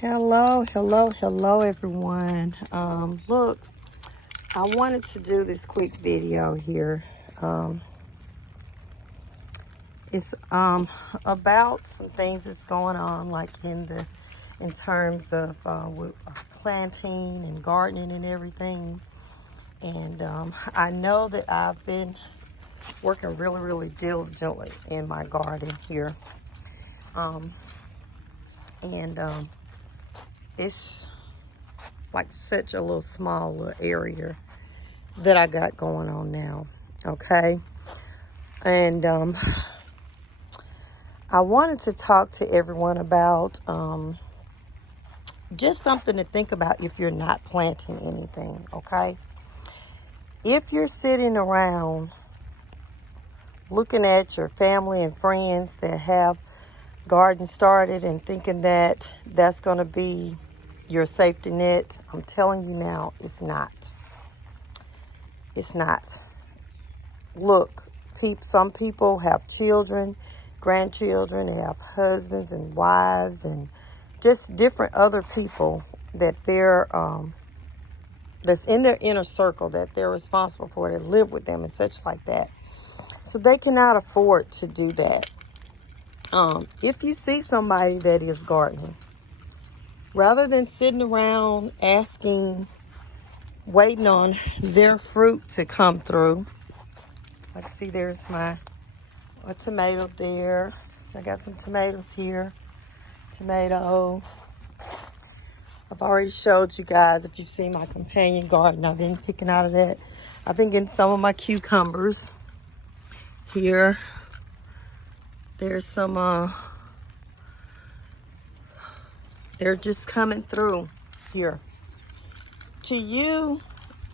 Hello everyone. Look, I wanted to do this quick video here. It's about some things that's going on, like in terms of with planting and gardening and everything. And I know that I've been working really diligently in my garden here. And it's like such a small little area that I got going on now. Okay. And I wanted to talk to everyone about just something to think about if you're not planting anything. Okay. If you're sitting around looking at your family and friends that have gardens started and thinking that that's going to be your safety net, I'm telling you now, it's not. It's not. Look, some people have children, grandchildren, they have husbands and wives and just different other people that they're that's in their inner circle that they're responsible for, that live with them and such like that. So they cannot afford to do that. If you see somebody that is gardening, rather than sitting around waiting on their fruit to come through. Like, see, there's a tomato there. I got some tomatoes here. Tomato. I've already showed you guys, if you've seen my companion garden, I've been picking out of that. I've been getting some of my cucumbers here. There's some, they're just coming through here. To you,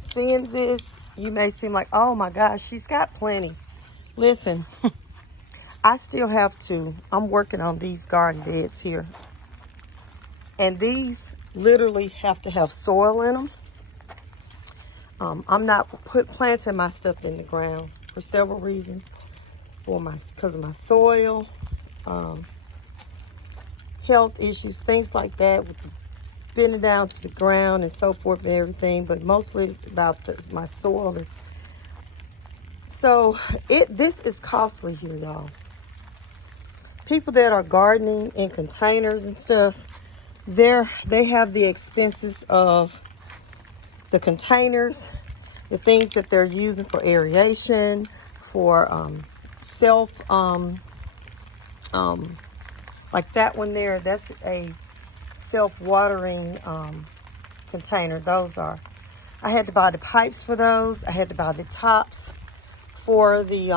seeing this, you may seem like, oh my gosh, she's got plenty. Listen, I still have I'm working on these garden beds here. And these literally have to have soil in them. I'm not planting my stuff in the ground for several reasons. Because of my soil, health issues, things like that, with bending down to the ground and so forth and everything. But mostly about my soil is. So this is costly here, y'all. People that are gardening in containers and stuff, they have the expenses of the containers, the things that they're using for aeration, for like that one there, that's a self-watering container. Those are. I had to buy the pipes for those. I had to buy the tops for the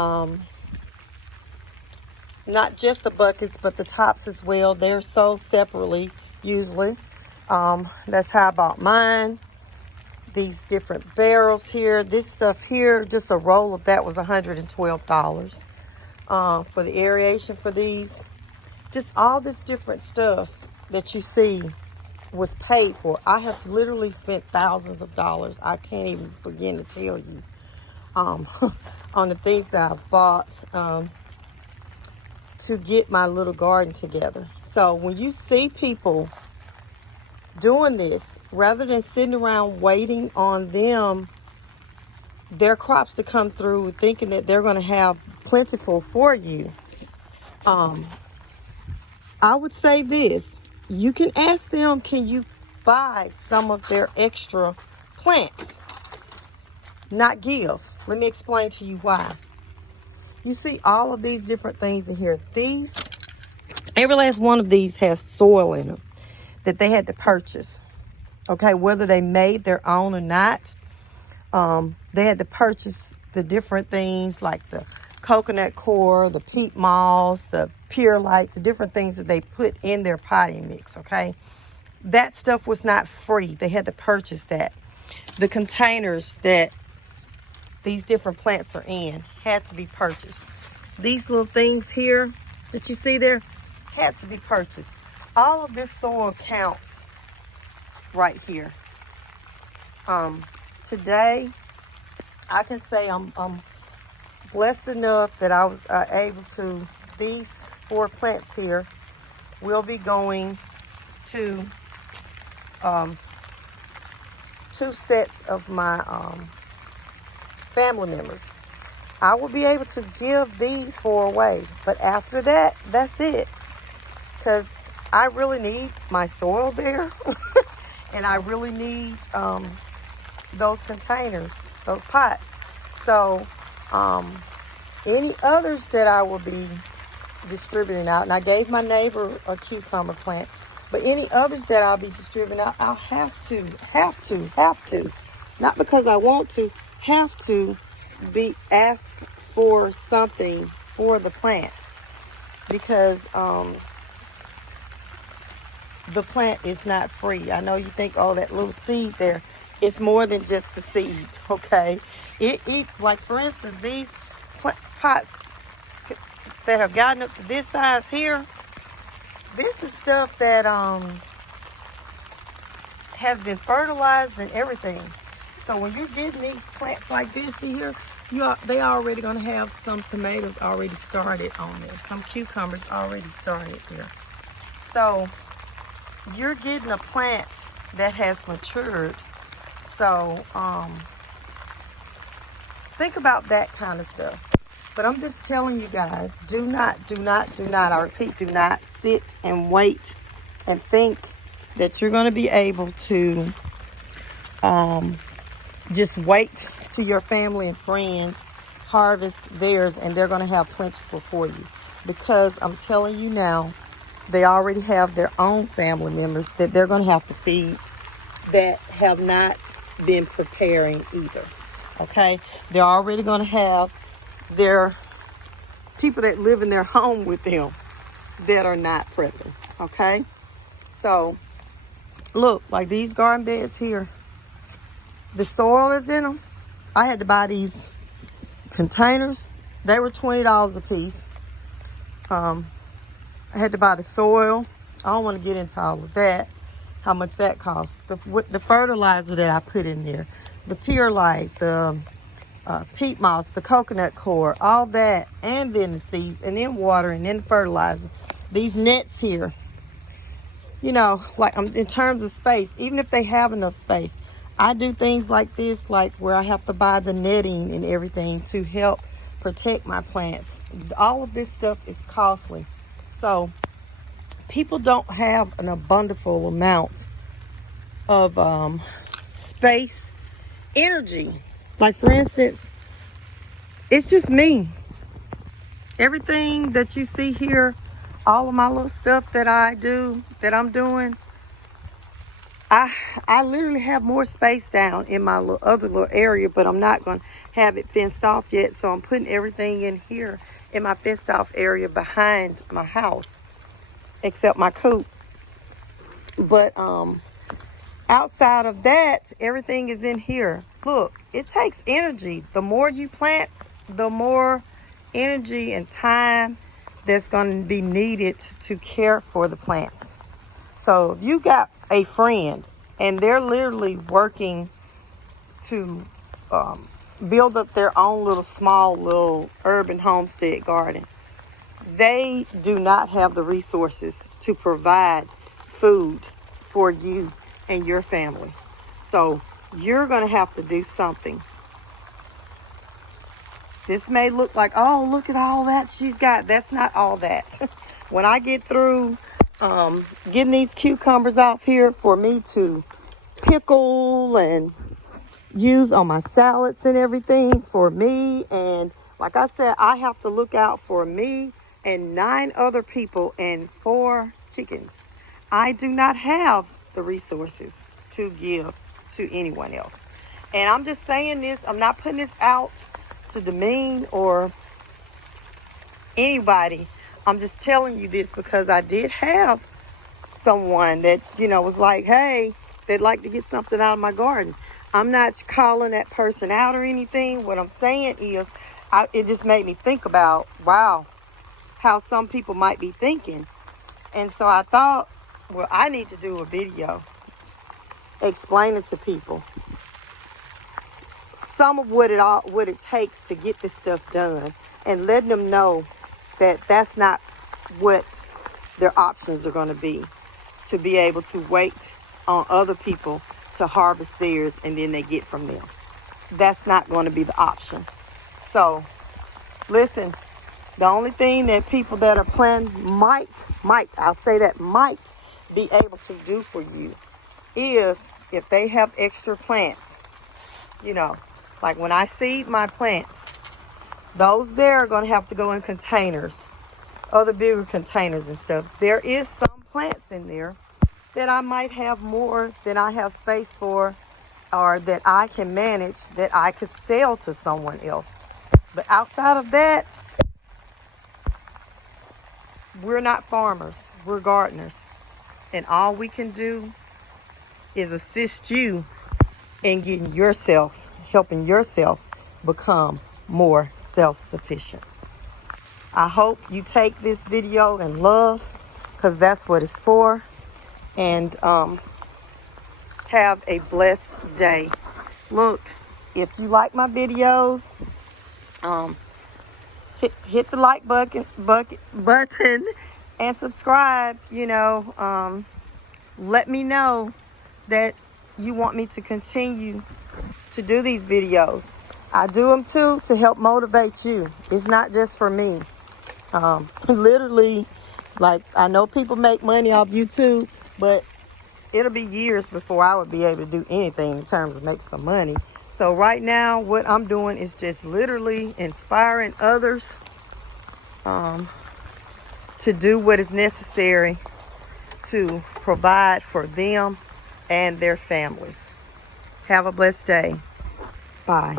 not just the buckets, but the tops as well. They're sold separately usually. That's how I bought mine. These different barrels here. This stuff here, just a roll of that was $112 for the aeration for these. Just all this different stuff that you see was paid for. I have literally spent thousands of dollars. I can't even begin to tell you on the things that I've bought to get my little garden together. So when you see people doing this, rather than sitting around waiting on their crops to come through, thinking that they're going to have plentiful for you, I would say this. You can ask them, can you buy some of their extra plants? Not give. Let me explain to you why. You see all of these different things in here. Every last one of these has soil in them that they had to purchase. Okay, whether they made their own or not, they had to purchase the different things like the coconut coir, the peat moss, the perlite, the different things that they put in their potting mix. Okay, that stuff was not free. They had to purchase that. The containers that these different plants are in had to be purchased. These little things here that you see there had to be purchased. All of this soil counts right here. Today, I can say I'm blessed enough that I was able to, these 4 plants here will be going to 2 sets of my family members. I will be able to give these 4 away. But after that, that's it. Because I really need my soil there. And I really need those containers, those pots. So any others that I will be distributing out, and I gave my neighbor a cucumber plant, but any others that I'll be distributing out, I'll have to, not because I want to, have to be asked for something for the plant, because the plant is not free. I know you think, oh, that little seed there, it's more than just the seed, okay? Like for instance, these pots that have gotten up to this size here, this is stuff that has been fertilized and everything. So when you're getting these plants like this here, they already gonna have some tomatoes already started on there, some cucumbers already started there. So you're getting a plant that has matured. So think about that kind of stuff. But I'm just telling you guys, do not, I repeat, do not sit and wait and think that you're going to be able to just wait till your family and friends harvest theirs and they're going to have plentiful for you. Because I'm telling you now, they already have their own family members that they're going to have to feed that have not been preparing either. Okay? They're already going to have their people that live in their home with them that are not prepping. Okay? So, look, like these garden beds here, the soil is in them. I had to buy these containers. They were $20 a piece. I had to buy the soil. I don't want to get into all of that, how much that costs. The fertilizer that I put in there, the perlite, the peat moss, the coconut coir, all that, and then the seeds, and then water, and then the fertilizer. These nets here, you know, like in terms of space, even if they have enough space, I do things like this, like where I have to buy the netting and everything to help protect my plants. All of this stuff is costly. So people don't have an abundant amount of space, energy. Like for instance, it's just me. Everything that you see here, all of my little stuff that I do, that I'm doing, I literally have more space down in my other little area, but I'm not going to have it fenced off yet. So I'm putting everything in here in my fenced off area behind my house, except my coop. But outside of that, everything is in here. Look, it takes energy. The more you plant, the more energy and time that's going to be needed to care for the plants. So if you got a friend and they're literally working to build up their own little small little urban homestead garden, they do not have the resources to provide food for you and your family. So you're going to have to do something. This may look like, oh, look at all that she's got. That's not all that. When I get through getting these cucumbers off here for me to pickle and use on my salads and everything for me, and like I said, I have to look out for me and 9 other people and 4 chickens. I do not have the resources to give to anyone else. And I'm just saying this, I'm not putting this out to demean or anybody. I'm just telling you this because I did have someone that, you know, was like, hey, they'd like to get something out of my garden. I'm not calling that person out or anything. What I'm saying is, it just made me think about, wow, how some people might be thinking. And so I thought, well, I need to do a video explaining to people some of what it takes to get this stuff done, and letting them know that that's not what their options are going to be able to wait on other people to harvest theirs and then they get from them. That's not going to be the option. So, listen, the only thing that people that are planting might, I'll say that, might be able to do for you is if they have extra plants. You know, like when I seed my plants, those there are going to have to go in containers, other bigger containers and stuff. There is some plants in there that I might have more than I have space for, or that I can manage, that I could sell to someone else. But outside of that, we're not farmers, we're gardeners. And all we can do is assist you in getting yourself, helping yourself become more self-sufficient. I hope you take this video in love, because that's what it's for. And have a blessed day. Look, if you like my videos, hit the like button and subscribe. You know, let me know that you want me to continue to do these videos. I do them too to help motivate you. It's not just for me. Literally, like, I know people make money off YouTube, but it'll be years before I would be able to do anything in terms of make some money. So right now, what I'm doing is just literally inspiring others to do what is necessary to provide for them and their families. Have a blessed day. Bye.